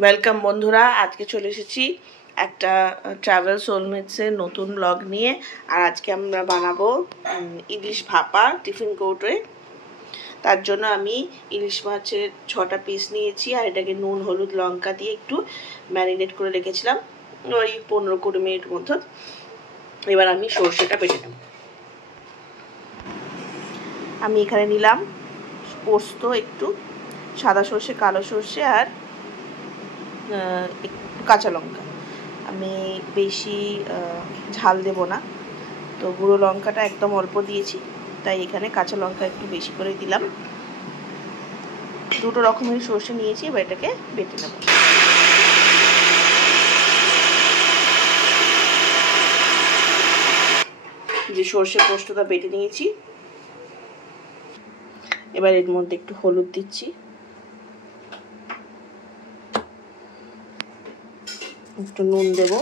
Welcome বন্ধুরা, আজকে চলে এসেছি একটা ট্রাভেল সোলমেটসের নতুন ব্লগ নিয়ে। আর আজকে আমরা বানাবো ইলিশ ভাপা টিফিন কৌটোয়। তার জন্য আমি ইলিশ মাছের 6টা পিস নিয়েছি আর এটাকে নুন হলুদ লঙ্কা দিয়ে একটু ম্যারিনেট করে রেখেছিলাম ওই 15-20 মিনিট মতো। এবার আমি সর্ষেটা বেটে নেব। আমি এখানে নিলাম পোস্ত, একটু সাদা সর্ষে, কালো সর্ষে আর একটু কাঁচা লঙ্কা। আমি বেশি ঝাল দেব না, তো গুঁড়ো লঙ্কাটা একদম অল্প দিয়েছি, তাই এখানে কাঁচা লঙ্কা একটু বেশি করে দিলাম। দুটো রকমের সর্ষে নিয়েছি, এবার এটাকে বেটে নেব। যে সর্ষে পোস্তটা বেটে নিয়েছি, এবার এর মধ্যে একটু হলুদ দিচ্ছি, একটু নুন দেব।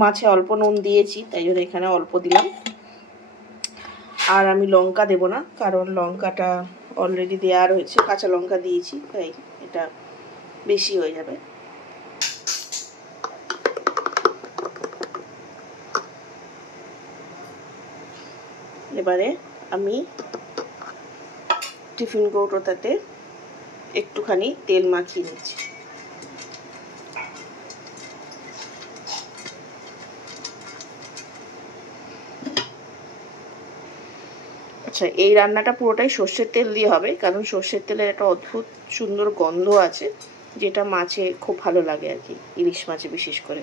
মাছে অল্প নুন দিয়েছি, তাই জন্য এখানে অল্প দিলাম। আর আমি লঙ্কা দেব না, কারণ লঙ্কাটা অলরেডি দেওয়া রয়েছে, কাঁচা লঙ্কা দিয়েছি, তাই এটা বেশি হয়ে যাবে। এবারে আমি টিফিন কৌটোটাতে একটুখানি তেল মাখিয়ে নিচ্ছি। আচ্ছা, এই রান্নাটা পুরোটাই সর্ষের তেল দিয়ে হবে, কারণ সর্ষের তেলের একটা অদ্ভুত সুন্দর গন্ধ আছে, যেটা মাছে খুব ভালো লাগে আর কি, ইলিশ মাছে বিশেষ করে।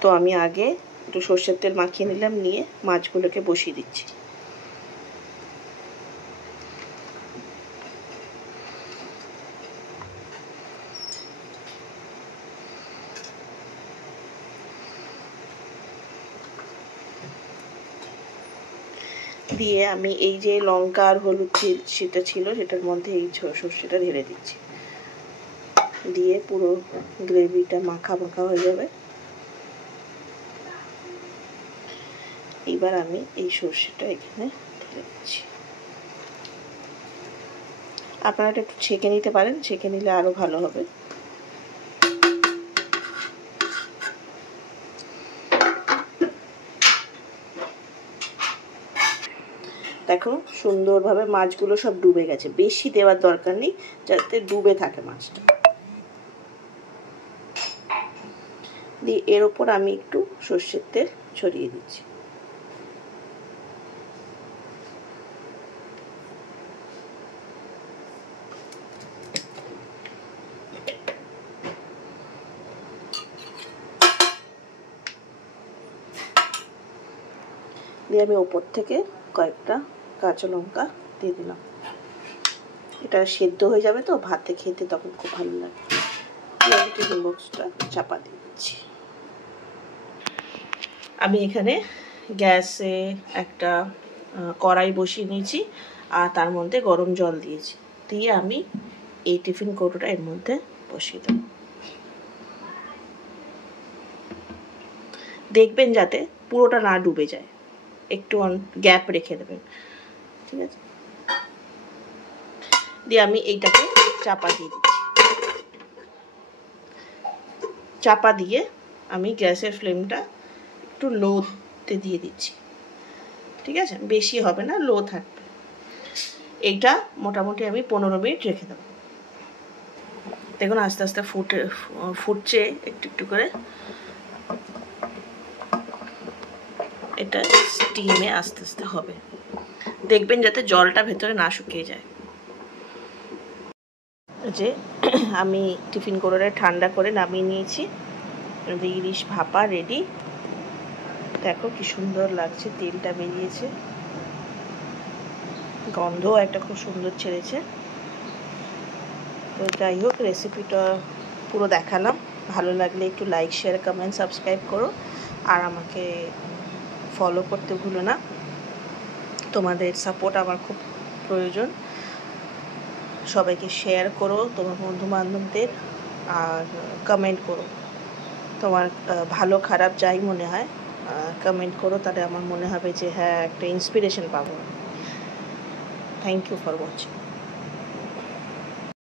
তো আমি আগে একটু সর্ষের তেল মাখিয়ে নিলাম, নিয়ে মাছগুলোকে বসিয়ে দিচ্ছি। দিয়ে আমি এই যে লঙ্কা আর হলুদ সেটা ছিল, সেটার মধ্যে এই সর্ষেটা ঢেলে দিচ্ছি। দিয়ে পুরো গ্রেভিটা মাখা মাখা হয়ে যাবে। এবার আমি এই সর্ষেটা এখানে ঢেলে দিচ্ছি। আপনারা এটা একটু ছেঁকে নিতে পারেন, ছেঁকে নিলে আরো ভালো হবে। দেখো সুন্দরভাবে মাছগুলো সব ডুবে গেছে, বেশি দেওয়ার দরকার নেই, যাতে ডুবে থাকে মাছটা। দিয়ে এর ওপর আমি একটু সর্ষের তেল ছড়িয়ে দিচ্ছি। দিয়ে আমি ওপর থেকে কয়েকটা কাঁচা লঙ্কা দিয়ে দিলাম। এটা সেদ্ধ হয়ে যাবে তো, ভাতে খেতে তখন খুব ভালো লাগে। টিফিন বক্সটা চাপা দিয়ে দিচ্ছি। আমি এখানে গ্যাসে একটা কড়াই বসিয়ে নিয়েছি আর তার মধ্যে গরম জল দিয়েছি। দিয়ে আমি এই টিফিন কৌটোটা এর মধ্যে বসিয়ে দেব। দেখবেন যাতে পুরোটা না ডুবে যায়, একটু গ্যাপ রেখে দেবেন, ঠিক আছে? দিয়ে আমি এইটাকে চাপা দিয়ে দিচ্ছি। চাপা দিয়ে আমি গ্যাসের ফ্লেমটা একটু লোতে দিয়ে দিচ্ছি, ঠিক আছে? বেশি হবে না, লো থাকবে। এইটা মোটামুটি আমি 15 মিনিট রেখে দেবো। দেখুন আস্তে আস্তে ফুটছে একটু একটু করে। এটা স্টিমে আস্তে আস্তে হবে, দেখবেন যাতে জলটা ভেতরে না শুকিয়ে যায়। যে আমি টিফিন করে ঠান্ডা করে নামিয়ে নিয়েছি, ইলিশ ভাপা রেডি। দেখো কি সুন্দর লাগছে, তেলটা বেরিয়েছে, গন্ধও একটা খুব সুন্দর ছেড়েছে। তো যাই হোক, রেসিপিটা পুরো দেখালাম। ভালো লাগলে একটু লাইক, শেয়ার, কমেন্ট, সাবস্ক্রাইব করো, আর আমাকে ফলো করতে ভুলো না। তোমাদের সাপোর্ট আমার খুব প্রয়োজন। সবাইকে শেয়ার করো তোমার বন্ধু বান্ধবদের, আর কমেন্ট করো। তোমার ভালো খারাপ যাই মনে হয় কমেন্ট করো, তাহলে আমার মনে হবে যে হ্যাঁ, একটা ইন্সপিরেশন পাবো। Thank you for watching.